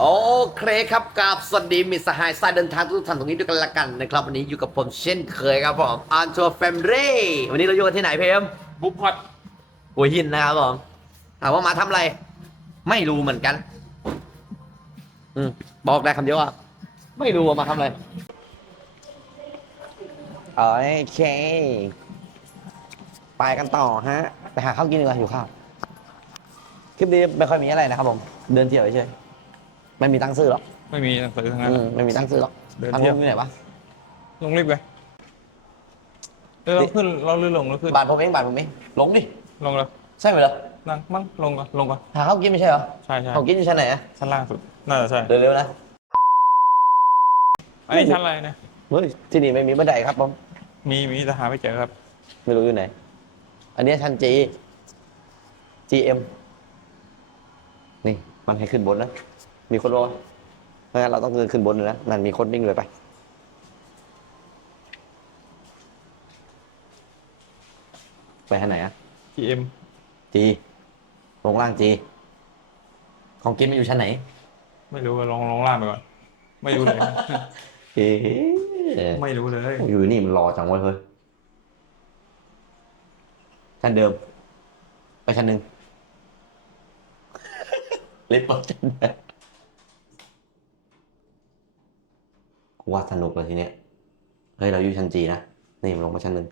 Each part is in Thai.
โอเคครับกราบสวัสดีมิตรสหายสายเดินทางทุกท่านตรงนี้ด้วยกันละกันนะครับวันนี้อยู่กับผมเช่นเคยครับผมอันทัวร์แฟมเร่วันนี้เราอยู่กันที่ไหนเพมบุ๊กพอดหัวหินนะครับผมถามว่ามาทำอะไร ไม่รู้เหมือนกัน อืมบอกได้คำเดียวว่าไม่รู้ว่ามาทำอะไรโอเคไปกันต่อฮะไปหาข้าวกินดีกว่าอยู่ข้าวคลิปนี้ไม่ค่อยมีอะไรนะครับผม เดินเที่ยวเฉยๆ ไม่มีตังค์ซื้อหรอกไม่มีหนังสือทั้งนั้น อืมไม่มีตังค์ซื้อหรอกเดินทางเที่ลยวงอยู่ไหนวะ ลงรีบไปเออเราขึ้นเราลื่นลงแล้วขึ้นบาทผมเองบาทผมเองลงดิ ลงแล้วใช่ไหมเหรอนั่งมั่งลงก่อนลงก่อนหาข้าวกินไม่ใช่เหรอใช่ใช่ข้าวกินอยู่ชั้นไหนอะชั้นล่างสุดน่าจะใช่เร็วๆนะ ไอ้ชั้นอะไรเนี่ยเฮ้ย ที่นี่ไม่มีบันไดครับผม มีมีแต่หาไม่เจอครับ ไม่รู้อยู่ไหน อันนี้ชั้น G GM นี่ มันให้ขึ้นบนนะ มีคนรอเพราะงั้นเราต้องเดินขึ้นบนเลยนะนั่นมีคนวิ่งเลยไป ไปทางไหนอะ GM G ลงล่าง G ของกินมันอยู่ชั้นไหนไม่รู้ลองลงล่างไปก่อน ไม่รู้เลย เอ๊ะไม่รู้เลย อยู่นี่มันรอจังวะเฮ้ยชั้นเดิม ไปชั้นหนึ่ง เล็บเปิดชั้นเดิม ว่าสนุกเลยทีเนี้ยเฮ้ยเราอยู่ชั้นจีนะนี่มันลงมาชั้นหนึ่ง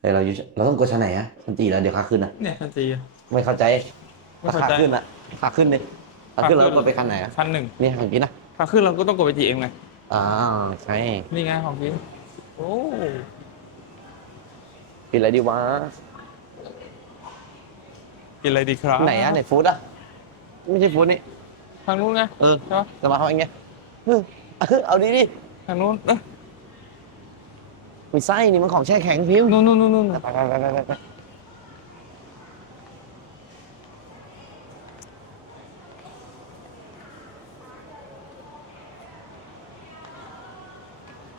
เฮ้ยเราอยู่ชั้นเราต้องกดชั้นไหนอะชั้นจีแล้วเดี๋ยวขาขึ้นนะเนี่ยชั้นจีไม่เข้าใจไม่เข้าใจขาขึ้นอะขาขึ้นดิขาขึ้นเราต้องกดไปคันไหนอะชั้นหนึ่งนี่ทางกินนะถ้าขึ้นเราก็ต้องกดไป GM ไงอ่าใช่นี่ไงของกินโอ้กินอะไรดีวะกินอะไรดีครับไหนอะไหนฟู้ดอะไม่ใช่ฟู้ดนี่ทางนู้นไงเออใช่ปะ จะมาทำยังไงเออเอาดีดิทางนู้นเอ้ยมีไส้นี่มันของแช่แข็งพิวนู้นนู้นนู้นนู้นไปไปไปไปไปไป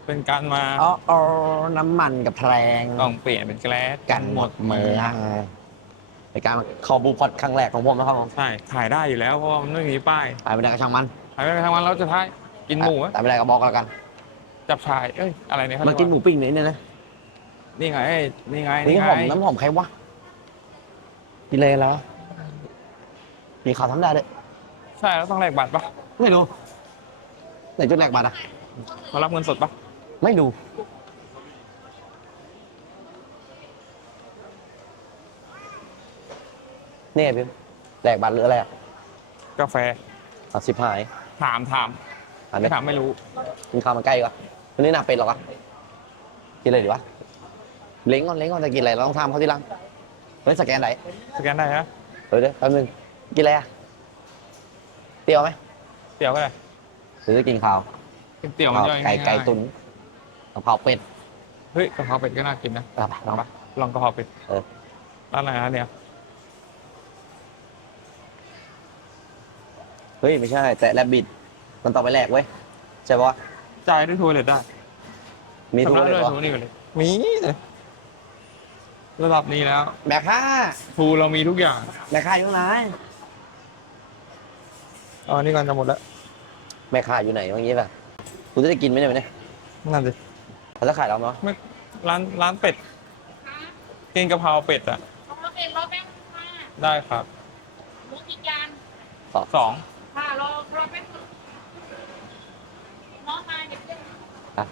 เป็นการมาอ๋ออ๋อน้ำมันกับแพรงต้องเปลี่ยนเป็นแกลสกันหมดเมืองในการคอบูพอดครั้งแรกของผมนะครับผมใช่ถ่ายได้อยู่แล้วเพราะว่ามันไม่มีป้ายไปไม่ได้ก็ช่างมันถ่ายไปทางวันเราจะท้ายกินหมูอะแต่ไม่ได้ก็บอกกันแล้วกัน จับชายเอ้ยอะไรเนี่ยเขามากินหมูปิ้งนี่เนี่ยนะนี่ไงเอ้ยนี่ไงนี่นี่หไงอมน้ำหอมใครวะกินเลยแล้วมีข่าวทำได้ด้วยใช่แล้วต้องแลกบัตรปะไม่รู้ไหนจุดแรกบัตรอะมารับเงินสดปะไม่ดูเนี่ยพิวแรกบัตรหรืออะไรอะกาแฟอะสิบหายถามถามอันไม่นี้ถามไม่รู้กินข้าวมันใกล้กว่า วันนี้หนาเป็ดหรอกอะกินอะไรดีวะ เล้งก่อนเล้งก่อนจะกินอะไรเราต้องทำเขาที่หลังเฮ้ยสแกนไหนสแกนได้ฮะเฮ้ยเดี๋ยวแป๊บนึงกินอะไรอะเตี๋ยวไหมเตี๋ยวก็ได้หรือจะกินข้าวกินเตี๋ยวมันย่อยไก่ง่ายๆไก่ตุ๋นกะเพราเป็ดเฮ้ยกะเพราเป็ดก็น่ากินนะเอาไปลองปะลองกะเพราเป็ดเออร้านไหนฮะเนี่ยเฮ้ยไม่ใช่ แต่แลบบิดมันต่องไปแลกเว้ยใช่ปะวะ จ่ายด้วยทัวร์เลยได้มีทุกชำระเลยด้วยปะทัวร์นี่ก่อนเลยมีเลยระดับนี้แล้วแม่ค่าทูเรามีทุกอย่างแม่ค่าอยู่ไหนอ๋อนี่ก่อนจะหมดแล้วแม่ค่าอยู่ไหนอย่างงี้ป่ะกูจะได้กินไหมเนี่ยวันนี้นั่นสิเขาจะขายเราไหมวะไม่ร้านร้านเป็ดกินกะเพราเป็ดอะของเราเองรอแป๊บนึงค่ะได้ครับ หมูกี่จานสอง ค่ะรอรอแป๊บนึงน้องมาเดี๋ยวเดี๋ยว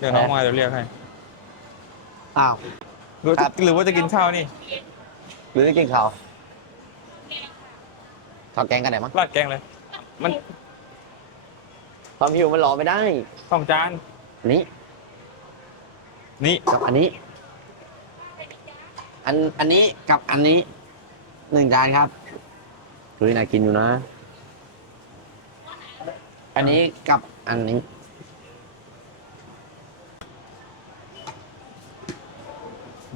เดี๋ยวน้องมาเดี๋ยวเรียกให้อ้าวหรือว่าครัจะบ หรือว่าจะกินข้าวนี่หรือจะกินข้าวแกงค่ะข้าวแกงกันไหนมั้งราดแกงเลย มันความหิวมันรอไม่ได้ สองจานอันนี้นี่กับอันนี้ อันอันนี้กับอันนี้หนึ่งจานครับดูน่ากินอยู่นะ อันนี้กับอันนี้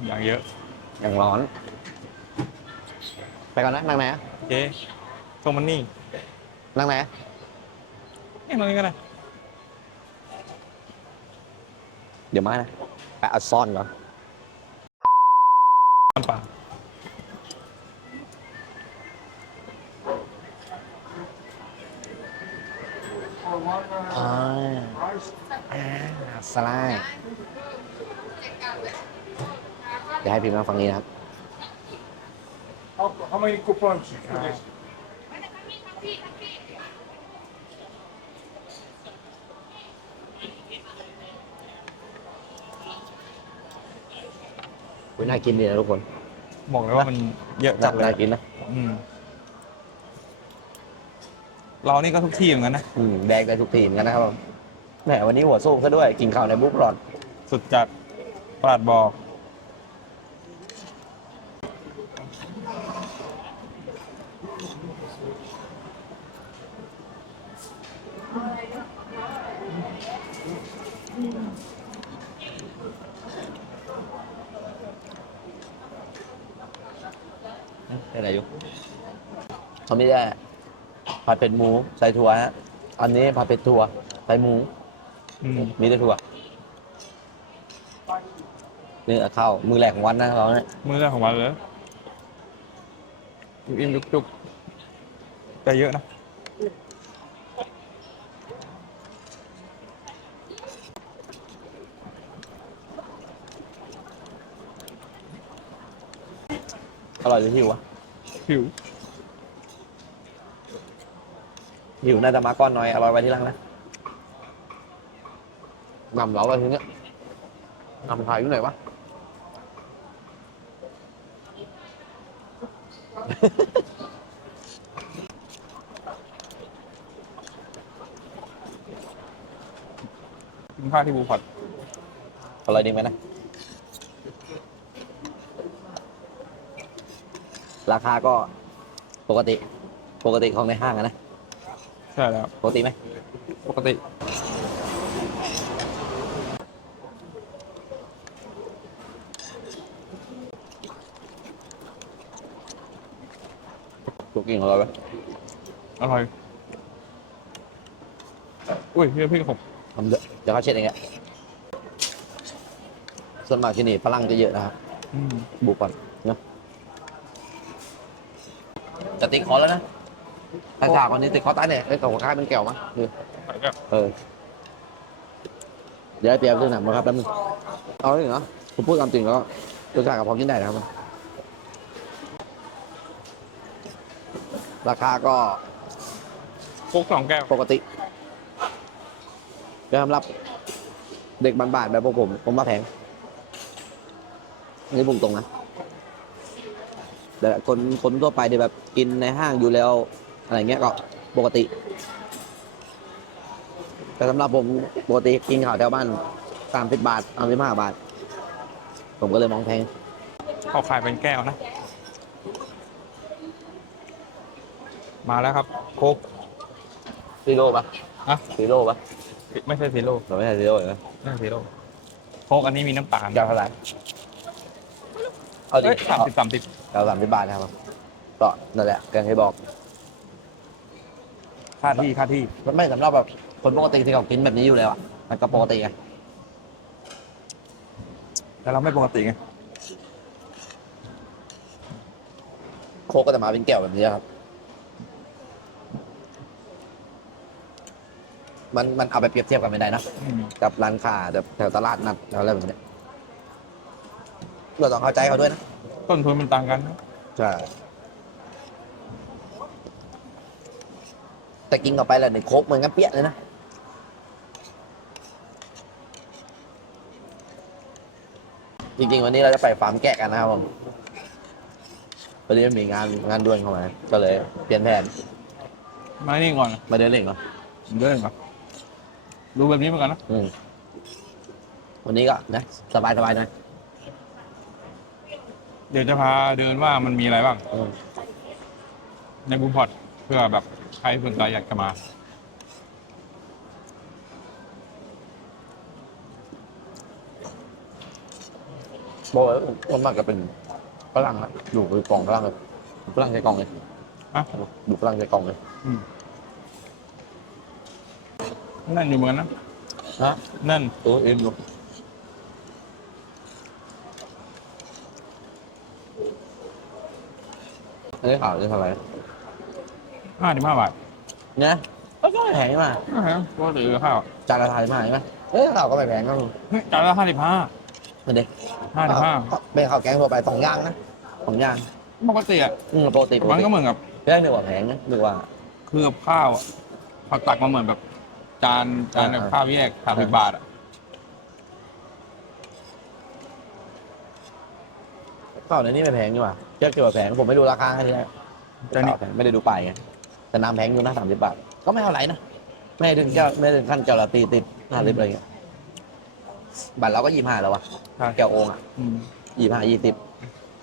อย่างเยอะอย่างร้อน ไปก่อนนะนั่งไหนอะโอเคโทรมันนี่นั่งไหนอะเอ้ยตรงนี้ก็ได้เดี๋ยวมานะไปเอาซ่อนก่อนน้ เดี๋ยวให้พิมพ์มาฝั่งนี้นะครับ How, how many coupons? for this? อุ๊ยน่ากินดีนะทุกคนบอกเลยว่ามันเยอะจัน่าดเลน่ายกินนะอืมเรานี่ก็ทุกที่เหมือนกันนะ อืมแดงได้ทุกทีเหมือนกันนะครับผมแหมวันนี้หัวสู้ซะด้วยกินข้าวในบุ๊กหลอด สุดจัดปราดบอก เป็นอะไรอยู่เขาไม่ได้ผั ดเป็ดหมูใส่ถั่วฮะ อันนี้ผัดเป็ดถั่วใส่หมู อืมมีแต่ถั่วนี่เอาข้าวมือแรกของวันนะเราเนี่ยมื้อแรกของวันเลยอิ่มๆจุกๆแต่เยอะนะ อร่อยหรือหิวอะหิว หิวน่าจะมาก้อนน้อยอร่อยไว้ที่หลังนะนำเราไปทีเนี้ยนำถ่ายอยู่ไหนวะ กินข้าวที่บูพอดอร่อยดีไหมนะ ราคาก็ปกติ ปกติของในห้างอะนะ ใช่แล้วปกติไหมปกติปกติของเราไหมอร่อยอุ้ยพี่พี่ผมทำเยอะเดี๋ยวเขาเช็ดเองอะส่วนมากที่นี่ฝรั่งจะเยอะนะครับ อืม บุกก่อนเนาะจะติดคอแล้วนะ ถ้าฉากวันนี้ติดคอตายเนี่ยไอ้ยกับหัวข้ายเป็นแก้วมั้งคือไปก็เออ เดี๋ยวให้เตรียมซื้อหนังมาครับแป๊บนึงเอาเลยเหรอผมพูดความจริงแล้วรสชาติกับพอกินได้นะครับ ราคาก็โคกสองแก้ว ปกติก็สำหรับเด็กบานๆแบบพวกผม ผมว่าแพงอันนี้ผมตรงนะแต่คนคนทั่วไปที่แบบกินในห้างอยู่แล้ว อะไรเงี้ยก็ปกติ แต่สำหรับผมปกติกินข้าวแถวบ้านสามสิบบาทสามสิบห้าบาท ผมก็เลยมองแพงเขาขายเป็นแก้วนะ มาแล้วครับโคกซีโร่ปะอะซีโร่ปะไม่ใช่ซีโร่เราไม่ใช่ซีโร่เหรอไม่ใช่ซีโร่โคกอันนี้มีน้ำตาลแก้วเท่าไหร่เอาดิเอ้ยสามสิบสามสิบแก้วสามสิบบาทนะครับก็นั่นแหละกันที่บอก ค่าที่ค่าที่มันไม่สำหรับแบบคนปกติที่เขากินแบบนี้อยู่แล้วอะมันก็ปกติไงแต่เราไม่ปกติไงโคกก็จะมาเป็นแก้วแบบนี้ครับ มันมันเอาไปเปรียบเทียบกันไม่ได้นะอืมกับร้านค้าแบบแถวตลาดนัดแถวอะไรแบบเนี้ยเราต้องเข้าใจเขาด้วยนะ ต้นทุนมันต่างกันนะใช่ แต่กินเข้าไปแล้วในโคกเหมือนกันเปี้ยเลยนะ จริงๆ วันนี้เราจะไปฟาร์มแกะกันนะครับผมวันนี้มันมีงานงานด่วนเข้ามา ก็เลยเปลี่ยนแผนมานี่ก่อนนะมาเดินเล่นก่อนเดินก่อนดูแบบนี้เหมือนกันนะอืมวันนี้ก็นะสบายสบายๆหนะเดี๋ยวจะพาเดินว่ามันมีอะไรบ้างอืมในบูพอดเพื่อแบบใค รสนใจอยากจะมา บอกว่ามันมากกับเป็นฝรั่งนะอยู่ในกล่องฝรั่งเลยฝรั่งใช้กล่องเลยอะดูฝรั่งใช้กล่องเลยอืมนั่นอยู่เหมือนกันนะฮะนั่นตัวเอ็นดูอันนี้ข่าวจะเท่าไหร่ ห้าสิบห้าบาทเนี่ยแล้วก็ไม่แพงมากอ่าฮะก็ถือข้าวจานละทายมากใช่ไหมเอ้ยข้าวก็ไม่แพงก็เฮ้ยจานละห้าสิบห้านั่นเด็กห้าสิบห้าเป็นข้าวแกงทั่วไปสองอย่างนะสองอย่างปกติอะอืมปกติปกมันติก็เหมือนกับเรื่องหนึ่งว่าแพงนะหนึ่งว่าคือกับข้าวอะเขาตักมาเหมือนแบบ จานจานกับอ่าข้าวแยกสามสิบบาทอะข้าวในนี้ไม่แพงนี่หว่าเทียบเกี่ยวกับแพงผมไม่ดูราคาแค่นี้นะแต่นี่ข้าวแพงไม่ได้ดูป้ายไง แต่น้ำแพงอยู่นะสามสิบบาท ก็ไม่เท่าไหร่นะ ไม่ถึงแก้วไม่ถึงขั้นแก้วละตีติดห้าสิบอะไรเงี้ยบัตรเราก็ยี่ห้าแล้ววะใช่ แก้วโองอะอืมยี่ห้ายี่สิบ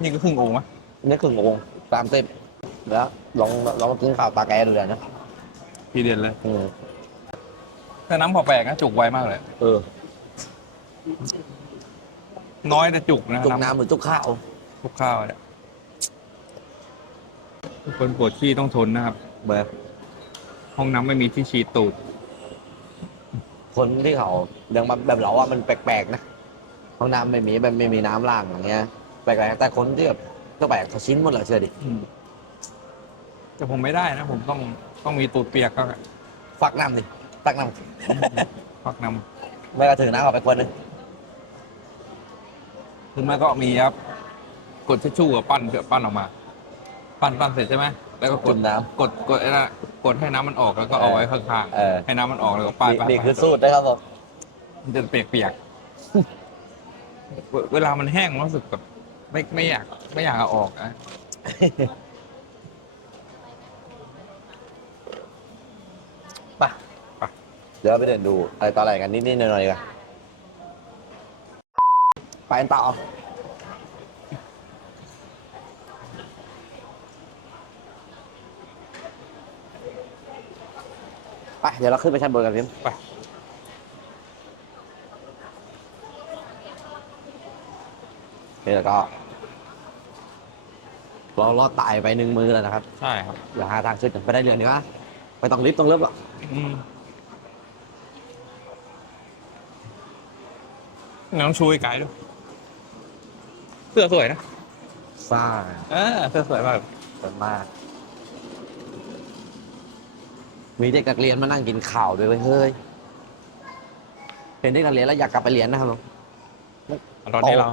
นี่ก็ครึ่งองค์มะนี่ครึ่งโองสามสิบแล้วลองลองมากินข้าวปลาแกดูเลยนะทีเด็ดเลยอืมแต่น้ำพอแปลกนะจุกไวมากเลย เออน้อยแต่จุกนะจุกน้ำหรือจุกข้าวทุกข้าวเนี่ยคนปวดขี้ต้องทนนะครับ เบอร์ห้องน้ำไม่มีที่ฉีดตูดคนที่เขาเรื่องแบบเราอะมันแปลกๆนะห้องน้ำไม่มีแบบไม่มีน้ำล้างอย่างเงี้ยแปลกๆแต่คนที่แบบก็แปลกเขาชิ้นหมดเลยเชื่อดิอืมแต่ผมไม่ได้นะ ผมต้องต้องมีตูดเปียกก็ฟักน้ำดิตักน้พักน้ำไม่ก็ถือน้ำเอาไปคนหนึงำคือมันก็มีครับ กดทิชชู่กับปั้นเพื่อปั้นออกมา ปั้นปั้นเสร็จใช่ไหมแล้วก็กจุด่มน้กดกดไอ้นั่นกดให้น้ำมันออกแล้วก็เอาไว้ข้างำเออ ๆให้น้ำมันออกแล้วก็นป้ายนี่ป้ายนี่คือสูตรนะครับผมมันจะเปียกๆเวเวลามันแห้งมันรู้สึกแบบไม่ไม่อยาก ไม่อยากเอาออกอะไปไปเดี๋ยวไปเดินดูอะไรต่ออะไรกันนิดๆหน่อยๆกันไปกันต่อไป เดี๋ยวเราขึ้นไปชั้นบนกันพิมไป นี่แล้วก็ เราลอดตายไปหนึ่งมือแล้วนะครับ ใช่ครับเดี๋ยวหาทางขึ้นกันไปได้เรือนดีกว่าไปต้องลิฟต์ต้องเลิฟหรอกอืมน้องชูไอ้ไก่ด้วยเสื้อสวยนะ ซ่าเออเสื้อสวยมาก สวยมาก มีเด็กนักเรียนมานั่งกินข่าวด้วยเว้ยเฮ้ยเห็นเด็กนักเรียนแล้วอยากกลับไปเรียนนะครับผมตอนนี้เรา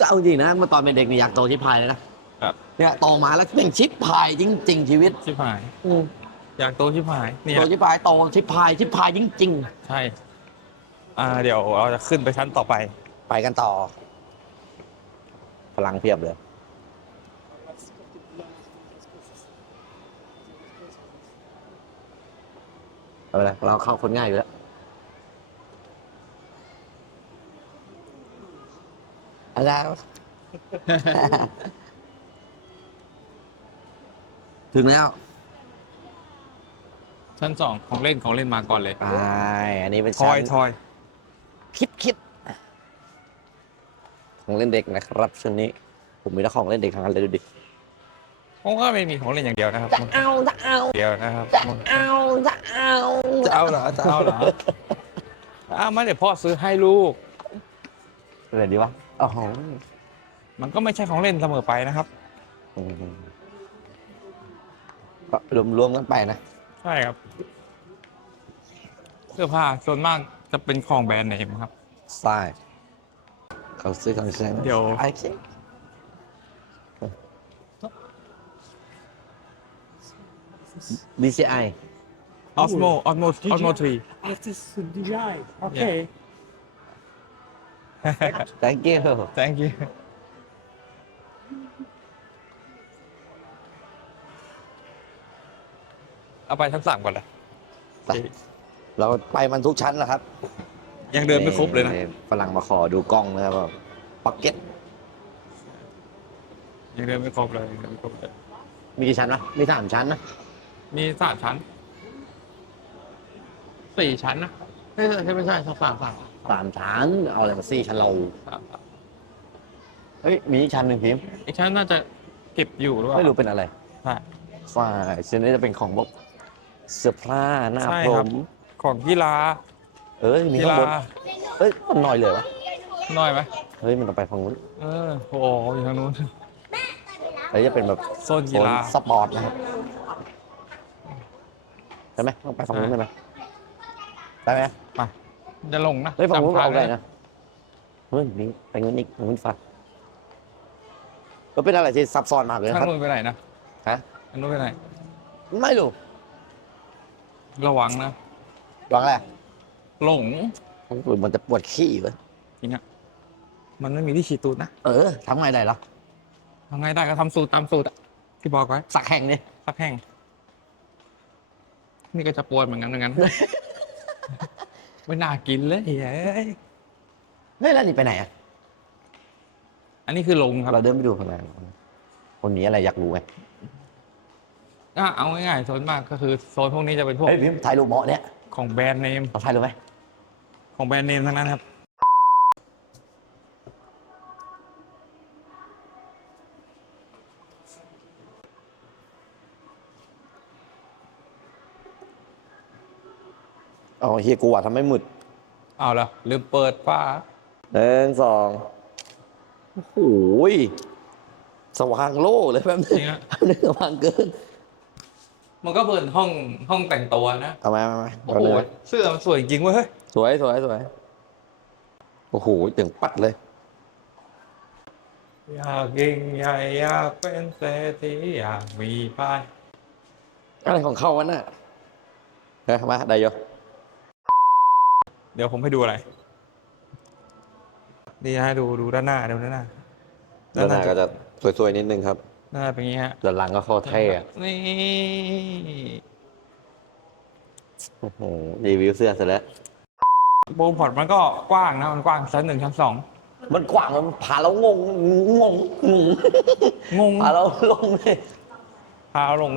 จะเอาจริงนะเมื่อตอนเป็นเด็กนี่อยากโตชิบพายเลยนะครับ เนี่ยโตมาแล้วเป็นชิบพายจริง ๆ ชีวิตชิบหาย อืมอยากโตชิบหายเนี่ยโตชิบพายโตชิบพายชิบพายจริง ใช่ อ่า เดี๋ยวเราจะขึ้นไปชั้นต่อไป ๆ ไปกันต่อ พลังเพียบเลย เอาไปเลยเราเข้าคนง่ายอยู่แล้วอะไรวะ ถึงแล้ว ชั้นสองของเล่นของเล่นมาก่อนเลยไป อันนี้เป็นทอยชั้นทอยคิดคิดของเล่นเด็กนะครับชุดนี้ ผมมีแต่ของเล่นเด็กทั้งนั้นเลยดูดิ ผมก็ไม่มีของเล่นอย่างเดียวนะครับจะเอาจะเอาเดียวนะครับจะเอาจะเอาจะเอาเหรอจะเอาเหรออ้าวไม่เดี๋ยวพ่อซื้อให้ลูกอะไรดีวะอ๋อมันก็ไม่ใช่ของเล่นเสมอไปนะครับอืมก็รวมๆกันไปนะใช่ครับ เสื้อผ้าส่วนมากจะเป็นของแบรนด์เนมครับใช่เขาซื้อของใช้เดี๋ยว ไอ้คิ DCI Osmo Osmo Osmo 3 Artist DJI. Okay. thank you thank you เอาไปชั้นสามก่อนเลยไปเราไปมันทุกชั้นแล้วครับ ยังเดินไม่ครบเลยนะฝรั่งมาขอดูกล้องนะครับว่าพ็อกเก็ตยังเดินไม่ครบเลยยังเดินไม่ครบเลยมีกี่ชั้นนะมีสามชั้นนะ มีสามชั้น สี่ชั้นนะไม่ใช่ไม่ใช่สามสามสามสามชั้น เอาอะไรมาสี่ชั้นเราสามสามเฮ้ยมีอีกชั้นหนึ่งพิมพ์อีกชั้นน่าจะเก็บอยู่หรือเปล่าไม่รู้เป็นอะไรใช่ฝ่ายชั้นนี้จะเป็นของแบบเสื้อผ้าหน้าใช่ผครับ มของกีฬาเอ้ยมีกีข้างฬาบนเอ้ยมันน้อยเลยวะน้อยไหมเฮ้ยมันต้องไปฝั่งนู้นเออโอ้โหอยู่ทางนู้นเฮ้ยจะเป็นแบบโซนโซกีนฬา สปอร์ตนะครับ ใช่ไหมต้องไปฝั่งนู้นได้ไหมได้ไหมจะลงนะเฮ้ยฝั่งนู้นจำทเอางได้นะเฮ้ยนี่ไปนู้นอีกนู้นฝักก็เป็นอะไรที่ซับซ้อนมากเลยทางนะครับนู้นไปไหนนะฮะทางนู้นไปไหนไม่รู้ระวังนะหวังอะไรหลงมันจะปวดขี้เลยจริงอะมันไม่มีที่ฉีดตูดนะเออทำไงได้ล่ะทำไงได้ก็ทำสูตรตามสูตรอะที่บอกไว้สักแห่งนี่สักแห้ง นี่ก็จะปวดเหมือนกันเหมือนกัน ไม่น่ากินเลยเฮ้ยเฮ้ยแล้วนี่ไปไหนอะ อันนี้คือลงครับเราเดินไปดูข้างในคนนี้อะไรอยากรู้ไงอะเอาง่ายๆโซนมากก็คือโซนพวกนี้จะเป็นพวกเฮ้ยพิมพ์ถ่ายรูปเหมาะเนี่ยของแบรนด์เนมเราถ่ายรูปไหมของแบรนด์เนมทั้งนั้นครับ เฮียกูอะทำไม่มืดเอาละลืมเปิดฝ้าหนึ่งสองโอ้โหยสว่างโล่เลยแบบจรินี้งอะนึกสว่างเกินมันก็เปิดห้องห้องแต่งตัวนะ เอามามามาโอ้เอาโหเลยเสื้อมันสวยจริงเว้ยเฮ้ยสวยสวยสวยโอ้โหถึงปัดเลย อยากยิงใหญ่อยากเป็นเศรษฐีอยากมีป้ายอะไรของเขาวะน่ะเฮ้ยมาได้โย เดี๋ยวผมให้ดูอะไร นี่ให้ดูดูด้านหน้าดูด้านหน้าด้านหน้าก็จะสวยๆนิดนึงครับด้านหน้าเป็นอย่างงี้ฮะด้านหลังก็โคตรเท่อะนี่โอ้โหรีวิวเสื้อเสร็จแล้วโบว์พอร์ตมันก็กว้างนะมันกว้างชั้นหนึ่งชั้นสองมันกว้างมันพาเรางงงงงงงงพาเราลงเลยพาหลง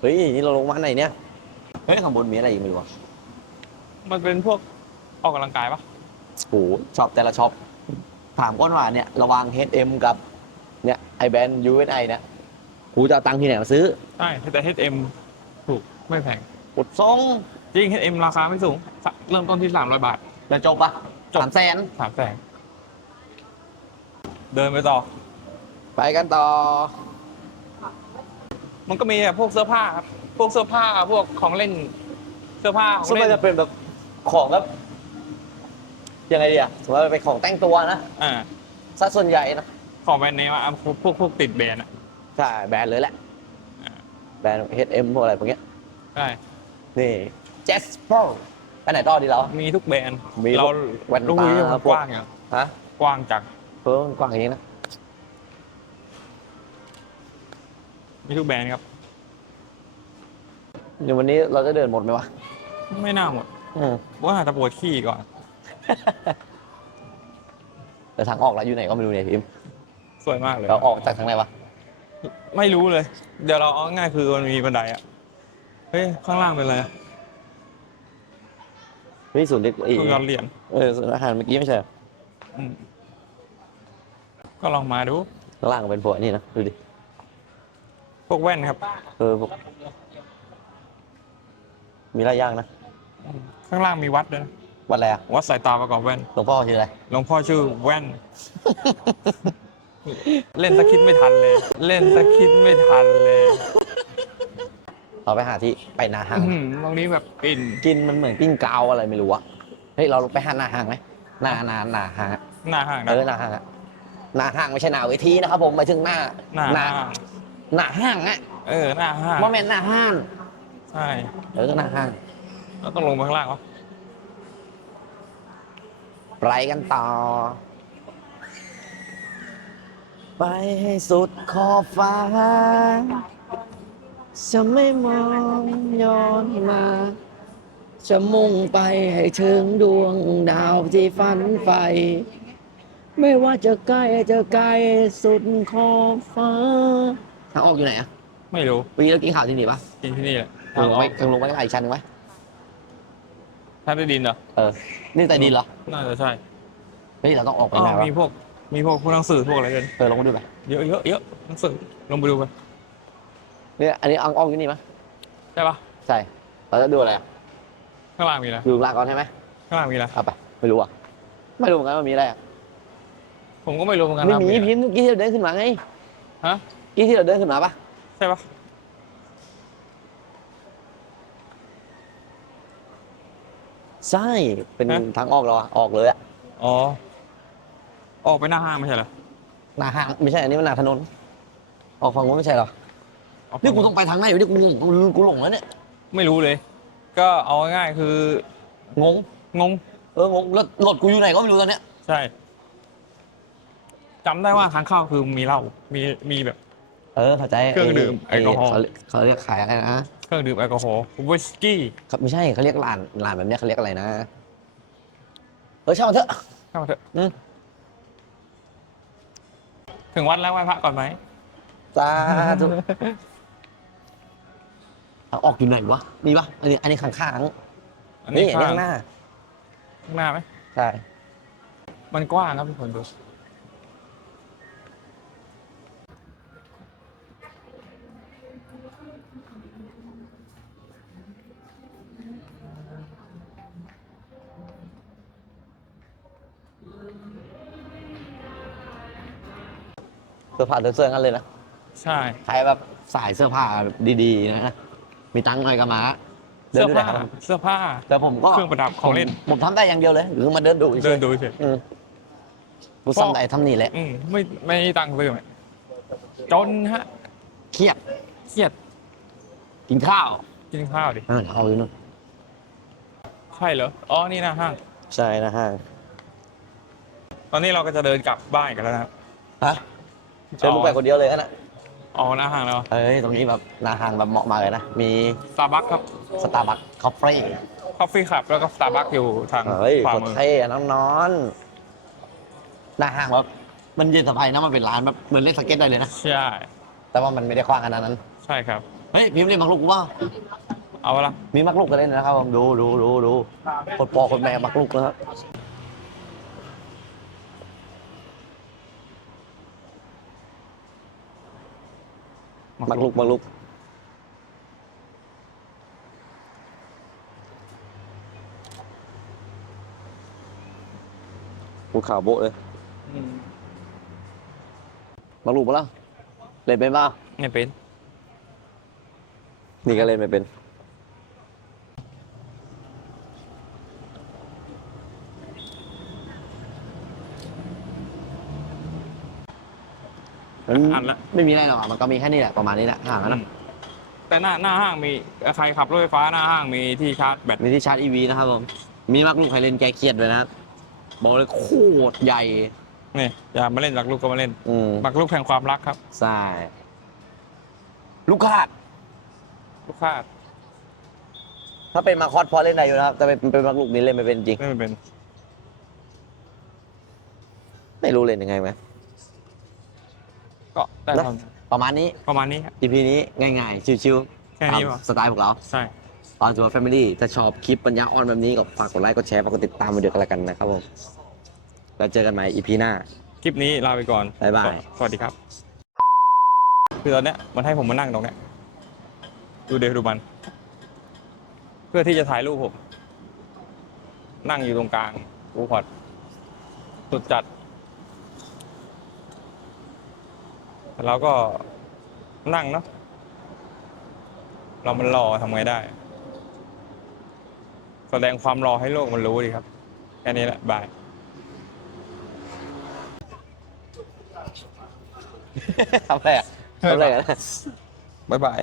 เฮ้ยนี่เราลงมาไหนเนี่ยเฮ้ยข้างบนมีอะไรอีกไม่รู้อะ มันเป็นพวกออกกำลังกายปะโอ้โหช็อปแต่ละช็อปถามก้อนว่าเนี่ย ระหวัง H&M กับ เนี่ยไอแบรนด์ UNI เนี่ยกูจะเอาตังค์ที่ไหนมาซื้อใช่แต่ H&M ถูกไม่แพงกดซองจริง H&M ราคาไม่สูงสะเริ่มต้นที่สามร้อยบาทจะจบปะจบ สามแสนสามแสนเดินไปต่อ ไปกันต่อ มันก็มีแบบพวกเสื้อผ้าครับ พวกเสื้อผ้าพวกของเล่น เสื้อผ้าของส่วนเล่มากนจะเป็นแบบ ของแบบยังไงดีอะสมมติว่าเป็นของแต่งตัวนะอ่าซะส่วนใหญ่นะของแบรนด์เนมอะพวกพวกพวกติดแบรนด์อะใช่แบรนด์เลยแหละอ่า แบรนด์ H&M พวกอะไรพวกเนี้ยใช่นี่ Jasper ไปไหนต่อดีเรา มีทุกแบรนด์มีเราแว่นตาดูวิวมันพวก กว้างอย่างฮะกว้างจังเพิ่มนกว้างอย่างนี้นะ มีทุกแบรนด์ครับเดี๋ยววันนี้เราจะเดินหมดไหมวะ ไม่น่าหมด อืมว่าอาจจะปวดขี้ก่อน แต่ทางออกเราอยู่ไหนก็ไม่รู้เนี่ยพิมสวยมากเลย เราออกจากทางไหนวะ ไม่รู้เลย เดี๋ยวเราเอาง่ายคือมันมีบันไดอะ เฮ้ย ข้างล่างเป็นอะไรนี่ศูนย์เด็กอีต้องย้อนเหรียญเออศูนย์อาหารเมื่อกี้ไม่ใช่เหรออืมก็ลองมาดู ข้างล่างเป็นพวกนี่นะดูดิพวกแว่นครับ เออพวกมีหลายอย่างนะ ข้างล่างมีวัดด้วยนะวัดอะไรอะวัดสายตาประกอบแว่นหลวงพ่อชื่ออะไร หลวงพ่อชื่อแว่น เล่นสคิดไม่ทันเลย เล่นสคิดไม่ทันเลยเราไปหาที่ไปนาห้างอื้อหือตรงนี้แบบกลิ่นกินมันเหมือนปิ้งกาวอะไรไม่รู้อะเฮ้ยเราไปหาหน้าห้างไหมหน้าหน้าหน้าห้างอะหน้าห้างเอนะอหน้าห้างอะหน้าห้างไม่ใช่หน้าเวทีนะครับผมหมายถึงหน้าหน้าหน้าห้าง หน้าห้างอะเออหน้าห้างว่าแม่นหน้าห้างใช่เออหน้าห้าง แล้วต้องลงไปข้างล่างวะไปกันต่อ ไปให้สุดขอบฟ้า จะไม่มองย้อนมา จะมุ่งไปให้ถึงดวงดาวที่ฝันใฝ่ไม่ว่าจะใกล้จะไกลสุดขอบฟ้าทางออกอยู่ไหนอะไม่รู้วันนี้เรากินข้าวที่นี่ปะกินที่นี่แหละลงไปลงไปอีกชั้นหนึ่งไหม ถ้าได้ดินเหรอ เออ นี่ใต้ดินเหรอ น่าจะใช่เฮ้ย เราต้องออกไปอ๋ไหนอวะมีพวก มีพวกพวกหนังสือพวกอะไรกัน เออลงไปดูไปเยอะเยอะเยอะหนังสือ ลงไปดูไป เนี่ยอันนี้อังออกอยู่นี่ไหมใช่ปะใช่ เราจะดูอะไรอะข้างล่างมีอะไร ดูลากก่อนใช่ไหมข้างล่างมีอะไร เอาไป ไม่รู้อะ ไม่รู้เหมือนกันว่ามีอะไรอะผมก็ไม่รู้เหมือนกันไม่นะมีอะไร พิมพ์เมื่อกี้ที่เราเดินขึ้นมาไงฮะ เมื่อกี้ที่เราเดินขึ้นมาปะใช่ปะ ใช่เป็นฮะ ทางออกเหรอออกเลยอะอ๋อ ออกไปหน้าห้างไม่ใช่เหรอหน้าห้างไม่ใช่อันนี้มันหน้าถนน ออกฝั่งนู้นไม่ใช่เหรอออกนี่กูต้องไปทางไหนวะนี่กูงงกูกูหลงแล้วเนี่ยไม่รู้เลย ก็เอาง่ายๆคืองงงง เอองงแล้วรถกูอยู่ไหนก็ไม่รู้ตอนเนี้ยใช่จำได้ว่าทางเข้าคือมีเหล้ามีมีแบบ เออเข้าใจเครื่องดื่มไอ้แอลกอฮอล์ เขาเรียกเขาเรียกขายอะไรนะ เครื่องดื่มแอลกอฮอล์วิสกี้เขาไม่ใช่เขาเรียกร้านร้านแบบเนี้ยเขาเรียกอะไรนะเออช่างมันเถอะ เข้ามาเถอะอืม ถึงวัดแล้วไหว้พระก่อนไหมสาธุทางออกอยู่ไหนวะมีปะอันนี้อันนี้ข้างข้างอันๆนี่นี้อันนี้ข้างข้างหน้าข้างหน้าไหมใช่มันกว้างครับทุกคนดู สื้อผ้าเสื้อๆกันเลยนะใช่ใครแบบสายเสื้อผ้าแบบดีๆนะมีตังค์หน่อยก็มาเดิเสื้นอดูได้ผ้าครับเสื้อผ้า แต่ผมก็เครื่องประดับของเล่น ผมผมทำได้อย่างเดียวเลยคือมาเดินดูฉยๆเดินดูเฉย อืมกูซ้ำได้ทำนี่แหละอืมไม่ไม่ตังค์ซื้อไหมจนฮะเครียดเครียดกินข้าวกินข้าวดิอ่าเอาอยู่นู่นใช่เหรออ๋อนี่นะห้างใช่นะฮะตอนนี้เราก็จะเดินกลับบ้านกันแล้วนะครับฮะ เชิญมึงไปคนเดียวเลยนะอ๋อหน้าห้างแล้วเอ้ยตรงนี้แบบหนาห้างแบบเหมาะมากเลยนะ มีสตาร์บัคครับสตาร์บัคคอฟฟี่คอฟฟี่คลับแล้วก็สตาร์บัคอยู่ทางเฮ้ยขวาโคตรมือ เท่อะน้องๆหน้าห้างแบบมันเย็นสบายนะมันเป็นร้านแบบเหมือนเล่นสเก็ตได้เลยนะ ใช่ แต่ว่ามันไม่ได้กว้างขนาดนั้น ใช่ครับ เฮ้ยพิมพ์เล่นมักลูกกูว่าเอาละมีมักลูกกันเล่นนะครับผมดูดูดูดูคนปอคนแม่มักลูกนะครับ มักลูกมักลูกกูข่าวโบ๊ะเลยอืมมักลูกปะล่ะเล่นเป็นเปล่าเนี่ยเป็น นี่ก็เล่นไม่เป็น มันอ่านละ ไม่มีอะไรหรอกอะมันก็มีแค่นี้แหละประมาณนี้แหละห่างกันนะแต่หน้าหน้าห้างมีใครขับรถไฟฟ้าหน้าห้างมีที่ชาร์จแบตมีที่ชาร์จ EV นะครับผมมีมักลูกใครเล่นแกเครียดด้วยนะครับบอกเลยโคตรใหญ่ นี่อย่ามาเล่นหลักลูกก็มาเล่นอืมหลักลูกแห่งความรักครับ ใช่ลูกคาดลูกค้าถ้าเป็นมาคอสพอเล่นได้อยู่นะครับ แต่เป็นเป็นมักลูกนี้เล่นไม่เป็นจริง ไม่เป็น ไม่รู้เล่นยังไงไหม ก็ได้นะความประมาณนี้ ประมาณนี้ครับ EP นี้ง่ายๆ ชิวๆแค่นี้ตามป่ะสไตล์พวกเรา ใช่ ตอนทัวร์แฟมิลี่ถ้าชอบคลิปปัญญาอ่อนแบบนี้ก็ฝากกดไลค์กดแชร์ฝากกดติดตามมาดูกันแล้วกันนะครับผมแล้วเจอกันใหม่ EP หน้า คลิปนี้ลาไปก่อนบ๊ายบาย สวัสดีครับ คือตอนเนี้ยมันให้ผมมานั่งตรงเนี้ย ดูเดี๋ยวดูมัน เพื่อที่จะถ่ายรูปผม นั่งอยู่ตรงกลาง รูพอดสุดจัดแต่ เราก็นั่งเนาะเรามันรอทำไงได้ แสดงความรอให้โลกมันรู้ดีครับ แค่นี้แหละ บาย ทำอะไรอะทำอะไรกันบ๊ายบาย